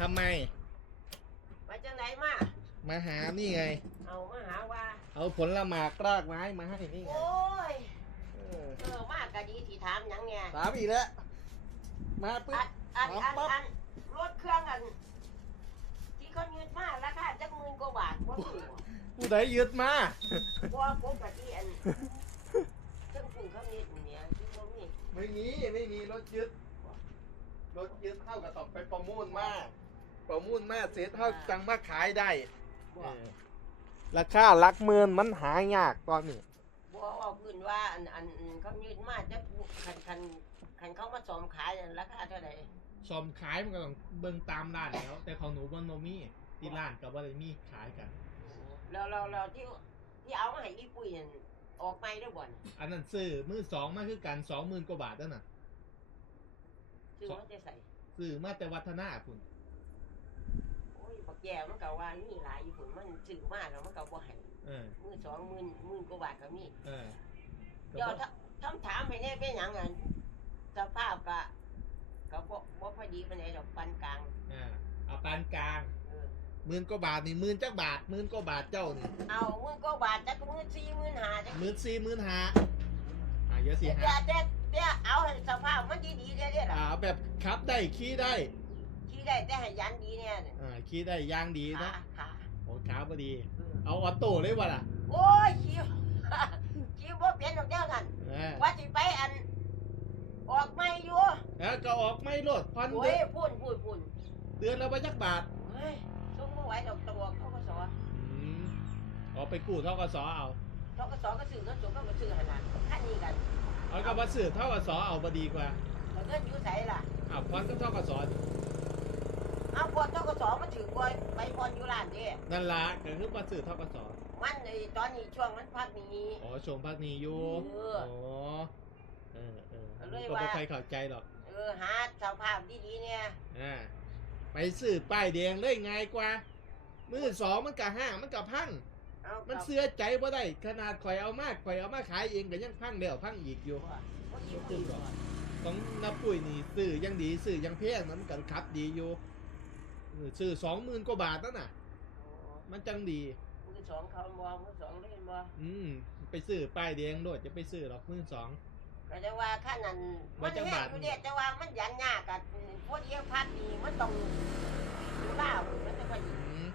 ทำไม ไปจังไหนมา มาหานี่ไง เอามาหาว่า เอาผลหมากรากไม้มาให้นี่ไงโอ้ย เออเออ มากกะดีที่ถามหยังเนี่ยถามอีกแล้ว มาปึ๊บอันอันอันปั๊บ อันรถเครื่องอัน ที่เขายืดมาราคาจักหมื่นกว่าบาทบ่ถูกผู้ใดยึดมาบ่ปกติอันเครื่องปรุงเขามีเนี่ยที่บ่มีไม่มีไม่มีรถยึด รถยึดเท่ากับตอบไปประมูลมาประมูลมาเสร็จเท่าจังมาขายได้บ่เออราคาหลักหมื่นมันหายากตอนนี้บ่เอาพื้นว่าอันอันอันเขายืดมาจักคันคันคันเขามาสอมขายอันราคาเท่าไหร่ซอมขายมันก็ต้องเบิ่งตามร้านแล้ว แต่ของหนูมันโนมีที่ร้านกับว่าได้มีขายกันแล้วเราเราที่ที่เอามาให้อีปุ้ยนั่นออกไปได้บ่นอันนั้นซื้อมือสองมาคือกันสองหมื่นกว่าบาทนั่นน่ะ ซื้อมาจะใส่ซื้อมาแต่วัฒนาคุณโอ้ยบักแย่มันก็ว่ามีหลายอยู่พุ่นมันซื้อมาแล้วมันก็บ่ให้เออมือสองหมื่นหมื่นกว่าบาทก็มีเออเดี๋ยวถ้าคำถามให้แน่เป็นหยังไงสภาพก็ก็บ่บ่พอดีปานใดดอกปานกลางอ่าเอาปานกลางเออหมื่นกว่าบาทนี่หมื่นจักบาทหมื่นกว่าบาทเจ้านี่เอาหมื่นกว่าบาทจักหมื่นสี่หมื่นห้าจักหมื่นสี่หมื่นห้าอ่าเยอะสี่แต่ห้าแต่แต่เอาให้สภาพมันดีๆเด้อเด้อล่ะอ่า แบบขับได้ขี่ได้ที่ได้แต่ให้ยันดีเนี่ยอ่าขี่ได้ย่างดีขานะขาโอ้ขาพอดีเออเอาออโต้เลยวะล่ะโอ้ยคิวคิวบ่เปลี่ยนดอกเดียวนั่นเออว่าสิไปอัน ออกไม่อยู่แล้วก็ออกไม่รถพันโอ้เดืยอนพูนพูนพูนเดือนละไปจักบาทเฮ้ยส่งบ่ไหวดอกตะบอกเขาก็สอนอืมออกไปกู้เท่ากับสอเอาเขาก็สอนก็ซื้อก็ส่งก็มาซื้อขนาดขั้นนี้กัน เอากับมาซื้อเท่ากับสอเอาบดีกว่าแล้ว เงินอยู่ไสล่ะ อ้าวพรก็เท่ากับสอเอาพอเขาก็สอนมาถือบ่อยไปพรอยู่ร้านเด้นั่นละก็คือมาซื้อเท่ากับสอมันไอ้ตอนนี้ช่วงมันพักนี้ อ๋อชมภาคนี้อยู่เอออ๋อเออเออเลยก็ว่า ไม่ใครเข้าใจหรอกเออหาสภาพดีๆเนี่ยอ่าไปซื้อป้ายแดงเลยง่ายกว่า มือสองมันกะห้างมันกะพัง เอามันเสื้อใจบ่ได้ขนาดข่อยเอามากข่อยเอามาขายเองก็ยังพังเดียวพังอีกอยู่บ่อิ่มบ่อิ่ม บ่ต้องนับปุ๋ยนี่ซื้อยังดีซื้อยังแพงนะมันก็ขับดีอยู่เออซื้อสองหมื่นกว่าบาทนั่นน่ะ มันจังดีมือสองเขาบ่มือสองเล่นบ่อืมไปซื้อป้ายแดงโดดจะไปซื้อหรอกมือสองก็จะว่าขั้นนั้นว่าจังหวัดแห้งอยู่เด้แต่ว่ามันยันยากกับพวกเอียพัดนี่มันต้องอยู่ล่าวมันจะค่อยอืม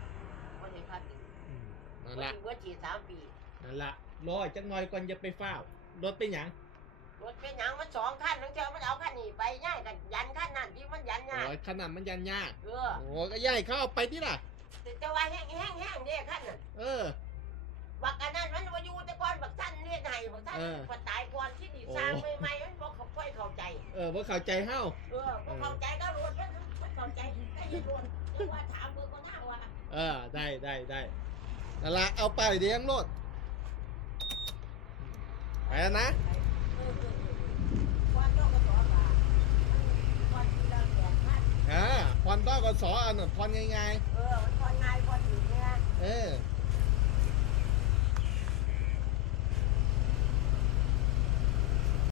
บ่ได้พัดนี่อืมนั่นมันละอยู่ว่าฉีดสามปีนั่นละรออีกจักหน่อยก่อนจะไปเฝ้าวรถเป็นหยัง รถเป็นหยังมันสองขั้นทั้งเจ้ามันเอาขั้นนี้ไปง่ายกับยันขั้นนั้นที่มันยันยากโอ้ยขนาดมันยันยากเออโอ้ก็ย่ายเข้าเอาไปที่ล่ะ แต่จะว่าแห้งแห้งแห้งเนี่ยขั้นน่ะเออ บักอันนั้นมันมาอยู่แต่ก่อนบักสั้นเรียนไห้บักสั้นเออบักตายก่อนที่ดีโอ้สร้างใหม่ๆมันบ่ค่อยเข้าใจ เออว่าเข้าใจเฮ้าเออบ่เข้าใจก็รวดมันมันเข้าใจก็อย่ารวดแต่ว่าถามเบอร์ก็น่าว่าเออได้ได้ได้นั่นละเอาไปเลี้ยงรถไปแล้วนะ เออเออเออก่อนเจ้าก็สอนว่าก่อนที่เราแก่พัด อ่าพรต้อ กับสออันนั้นพรง่ายเออมันง่ายพอถึงเนี่ยๆเออ